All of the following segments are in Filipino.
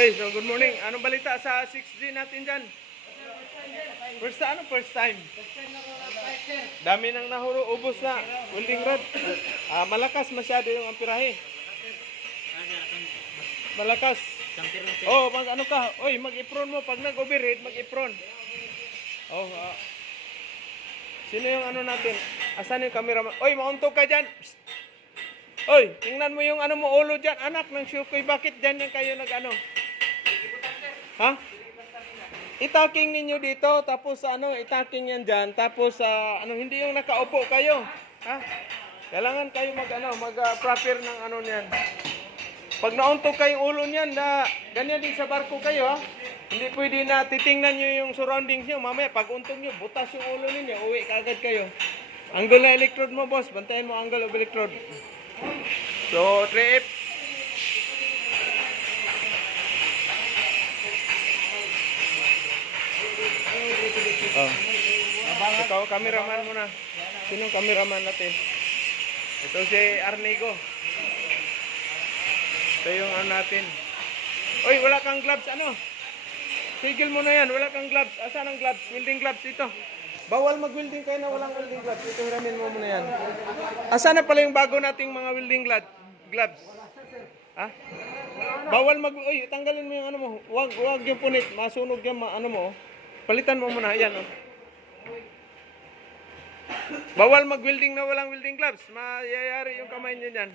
Okay, so good morning. Anong balita sa 6G natin dyan? First time? Dami nang nahuro, ubos na. Welding rod. Malakas masyado yung amperahe. Malakas. Oh, ano ka? Oy, mag-ipron mo. Pag nag-overhead, mag-ipron. Oh, sino yung ano natin? Asan yung cameraman? Oy, mauntog ka dyan. Psst. Oy, tingnan mo yung ano mo, ulo dyan. Anak ng Shukoy, bakit dyan yung kayo nag-ano? Ha? Itaking ninyo dito, tapos itaking yan dyan, tapos hindi yung nakaupo kayo. Ha? Kailangan kayo mag-proper ng niyan. Pag nauntog kayong ulo niyan, ganyan din sa barko kayo, ha? Hindi pwede na titingnan nyo yung surroundings nyo. Mamaya, pag untog nyo, butas yung ulo ninyo, uwi kaagad kayo. Angle na electrode mo, boss. Bantayan mo angle of electrode. So, trip. Oh. Ikaw, cameraman muna. Sinong cameraman natin? Ito si Arnigo. Ito yung natin. Oy, wala kang gloves, Tigil mo na yan, wala kang gloves. Asan ang gloves? Welding gloves ito. Bawal mag-welding kayo na walang welding gloves. Ito, hiramin mo muna yan. Asan na pala yung bago nating mga welding gloves? Ha? Bawal Uy, tanggalin mo yung mo. Wag yung punit. Masunog yung mo. Palitan mo muna. Yan, Bawal mag-welding na walang welding gloves. Mayayari yung kamay nyo dyan.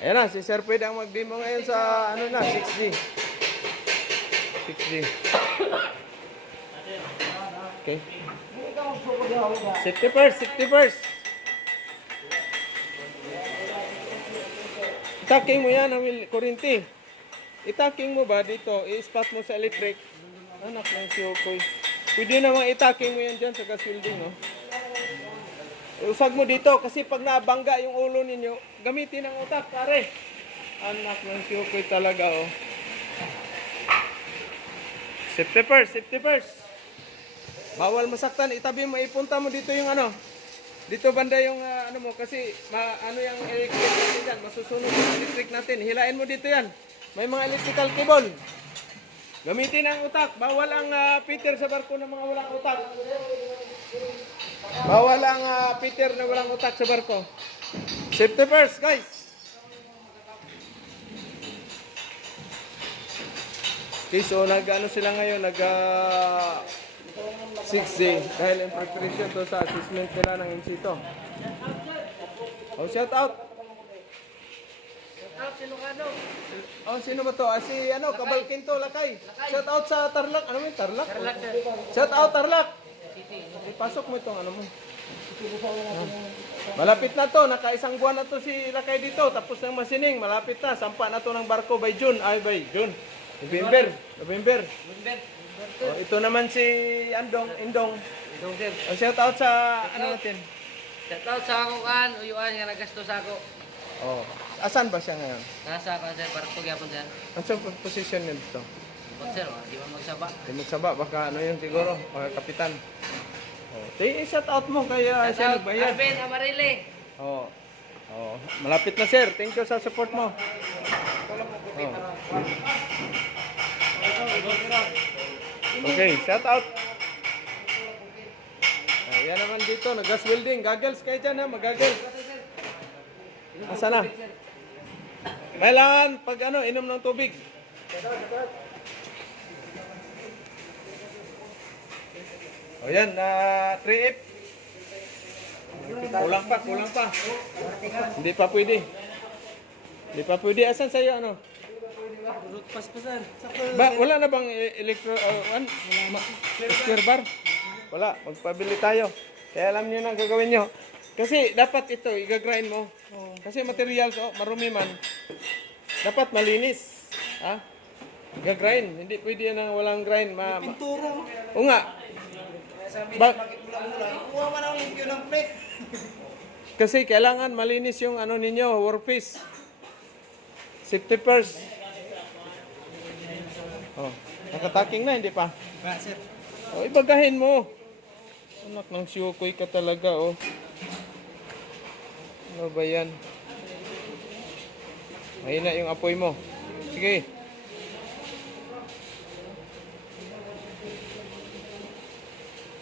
Ayan na, si Sir Pwede ang mag-demo ngayon sa 6G. 6G. Okay. Safety first. Itaking mo yan ang kurinti. Itaking mo ba dito, i-spot mo sa electric. Anak ng Shukoy. Pwede namang itaking mo yan dyan sa gas welding, no? Usag mo dito kasi pag nabangga yung ulo ninyo, gamitin ang utak, pare. Anak ng Shukoy talaga, oh. Safety first. Bawal masaktan, itabi mo, ipunta mo dito yung dito banda yung mo kasi yung electric natin dyan, masusunog yung electric natin. Hilain mo dito yan. May mga electrical cable. Gamitin ang utak. Bawal ang Peter sa barko ng mga walang utak. Bawal ang Peter na walang utak sa barko. Safety first, guys. Okay, so sila ngayon, 6 day dahil in preparation to sa assessment nila ng Insito. Oh, shout out. Oh, sino ba to? Si Kabalkinto, Lakay. Shout out sa Tarlac. Ano mo yung Tarlac? Shout out Tarlac. Ipasok mo itong mo. Malapit na to, nakaisang buwan na to si Lakay dito. Tapos ng masining, malapit na. Sampa na to ng barko by June. November. Oh, ito naman si Indong. Sir. Oh, shout out sa natin. Shout out sa ako uyuan nga nagastos ako. Oh, asan ba siya ngayon? Nasa sir, barko gyapon sir. Anong position niya dito? Sir, di ba magsaba? Magsaba, baka yun siguro, baka kapitan. Oh, shout out mo kaya siya nagbayad. Arben Amarile. Oh. Oh, malapit na sir. Thank you sa support mo. Okay, shout out. Ayan naman dito, nag-gas welding. Goggles kayo dyan ha, mag-goggles. Asa na? Kailangan pag inom ng tubig. O yan, 3F. Kulang pa. Hindi pa pwede. Asan sa'yo Paspasan. Wala na bang spare bar? Wala, magpabili tayo. Kaya alam niyo na gagawin niyo. Kasi dapat ito, i-grind mo. Kasi material to, marumi man. Dapat malinis. Ha? I-grind. Hindi pwede yan ang walang grind. Pintura. O nga. Kuha man ang limpyo ng plate. Kasi kailangan malinis yung ninyo, workpiece. Safety first. Oh, nakataking na, hindi pa? Sir. Oh, ibagahin mo. Anak ng Shukoy ka talaga, oh. Ano ba yan? Mahina yung apoy mo. Sige.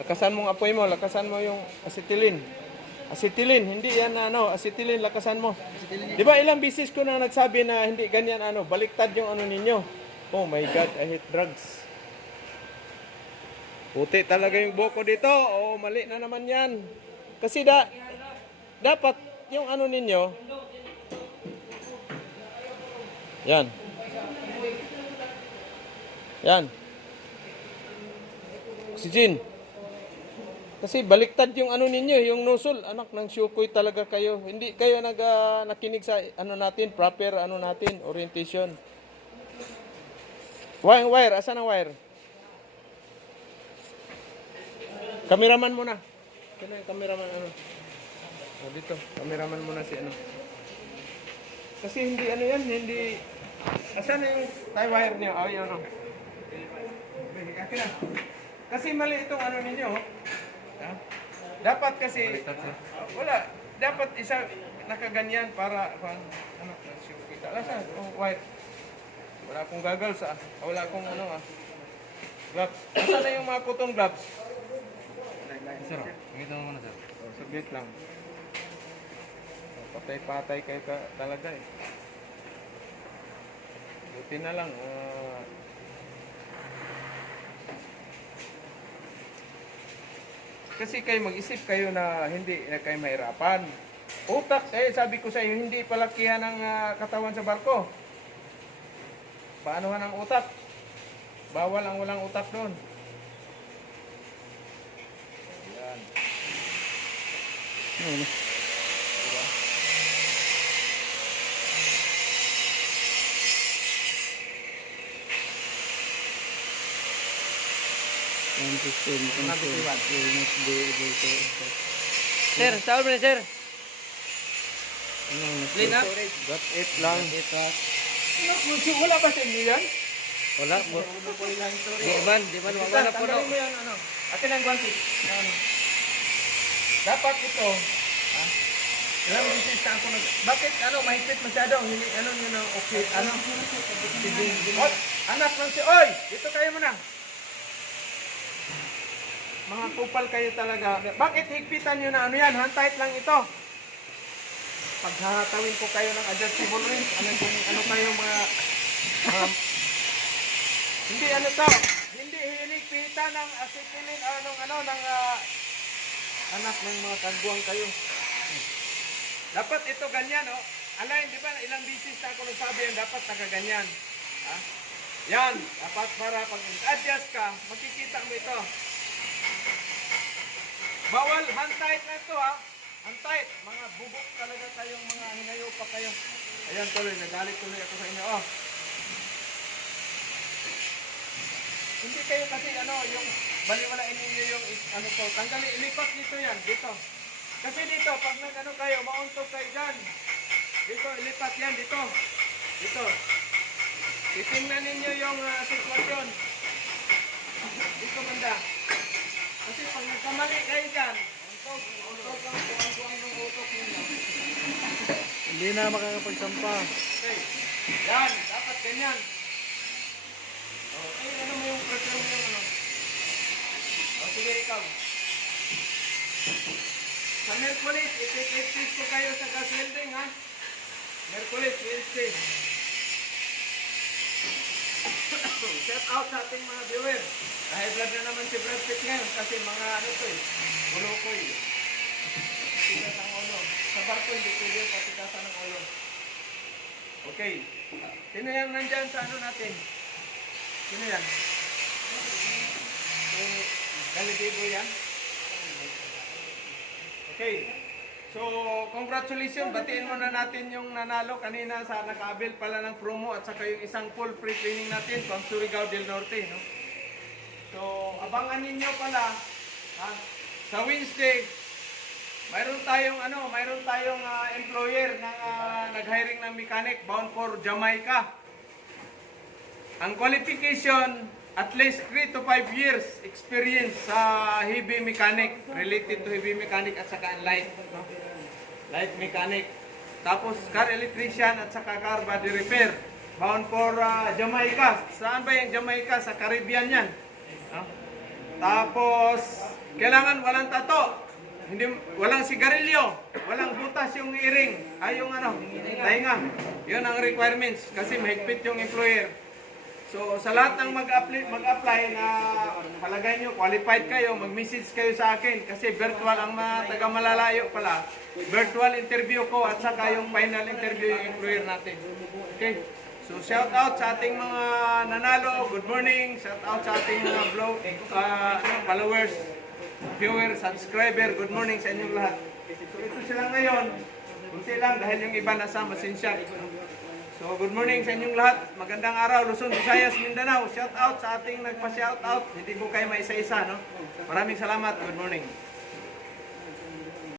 Lakasan mo ang apoy mo, lakasan mo yung acetylene. Acetylene, hindi yan ano, acetylene, lakasan mo. Di ba ilang bisis ko na nagsabi na hindi ganyan ano, baliktad yung ano ninyo. Oh my God, I hate drugs. Puti talaga yung buko dito. Oh, mali na naman yan. Kasi dapat yung ano ninyo. Yan. Yan. Oxygen. Kasi baliktad yung ano ninyo, yung nozzle. Anak ng syukoy talaga kayo. Hindi kayo nakinig sa ano natin, proper ano natin, orientation. Wire, asan ang wire? Kameraman muna. Sino yung kameraman ano? Oh, dito, kameraman muna si ano. Kasi hindi ano yan, hindi... Asan yung tie wire niyo? Oh, yun oh. Okay na. Kasi mali itong ano ninyo. Ha? Dapat kasi... wala. Dapat isa nakaganyan para... ano, kita. Asan? Oh, wire. Wala akong gagal sa... wala akong ano ah. Gloves. Asan na yung mga cotton gloves? Sir, pakita mo muna sir. Oh, saglit lang. Patay-patay kayo talaga eh. Buti na lang. Kasi kayo mag-isip kayo na hindi kayo mahirapan. Utak, sabi ko sa iyo, hindi palakihan ng katawan sa barko. Paano ang utak? Bawal ang walang utak doon. Yan. Diba? Sir, saan mo na sir? Clean up? Got it lang. Wala ba sa inyo yan? Wala po. Di man, wala po no. Tanggalin mo yan, ano. Atin ang guanti. Ano. Dapat ito, ha? Ilang bisis na ako bakit, ano, mahigpit masyado? Hindi, ano, yun ang okay, ano? What? Anak lang si, oy! Dito kayo muna. Mga kupal kayo talaga. Bakit higpitan nyo na ano yan? Hand-tight lang ito. Paghahatawin ko kayo ng adjustable ring, ano kayo mga... hindi ano to, hindi hinigpitan ng acetylene, anak ng mga kagwang kayo. Dapat ito ganyan, oh. Align, di ba? Ilang bisis na ako nagsabi yan, dapat nakaganyan. Ha? Yan, dapat para pag adjust ka, makikita mo ito. Bawal, hand-tight na ito, ha? Hand-tight. Mga bubok talaga kayong mga hinayo pa kayo. Ayan tuloy, nagalit tuloy ako sa inyo, oh. Hindi kayo kasi yung baliwalain ninyo yung ano to. Tanggalin, ilipat dito yan, dito. Kasi dito, pag nag kayo, mauntog kayo dyan. Dito, ilipat yan, dito. Dito. Titingnan ninyo yung sitwasyon. Dito banda. Kasi pag nagkamali kayo dyan, untog ang buwang ng utok ninyo. Hindi na makakapagsampa. Okay. Yan, dapat ganyan. Ano mo yung pressure mo yung ano? Sige, ikaw. Sa Merkulis, iti-test ko kayo sa gas welding, ha? Merkulis, Wednesday. Shout out sa ating mga viewer. High blood na naman si Brad Pitt ngayon kasi mga ano to eh. Bulukoy. Patigas ang ulo. Sa barko hindi pwede yung patigasan ng ulo. Okay. Sino yung nandyan sa ano natin? Sino yan? Galidibo yan? Okay. So, congratulations. Batiin muna natin yung nanalo kanina sa naka-avail pala ng promo at saka yung isang full free training natin pang Surigao del Norte. No? So, abangan ninyo pala ha? Sa Wednesday, mayroon tayong employer na nag-hiring ng mechanic bound for Jamaica. Ang qualification, at least 3 to 5 years experience sa heavy mechanic, related to heavy mechanic at saka light, no? Light mechanic. tapos car electrician at saka car body repair. Bound for Jamaica. Saan ba yung Jamaica? Sa Caribbean yan. No? Tapos, kailangan walang tato. Hindi, walang sigarilyo. Walang butas yung earring. Ay, yung tainga. Yun ang requirements. Kasi mahigpit yung employer. So, sa lahat ng mag-apply na palagay nyo, qualified kayo, mag-message kayo sa akin. Kasi virtual ang mga taga-malalayo pala. Virtual interview ko at saka yung final interview yung employer natin. Okay? So, shout out sa ating mga nanalo. Good morning. Shout out sa ating mga followers, viewers, subscriber. Good morning sa inyong lahat. So, ito sila ngayon. Kunti lang dahil yung iba nasa Masinsyak. So, good morning sa inyong lahat. Magandang araw, Luzon, Visayas, Mindanao. Shout out sa ating nagpa-shout out. Hindi ko kayo maisa-isa, no? Maraming salamat. Good morning.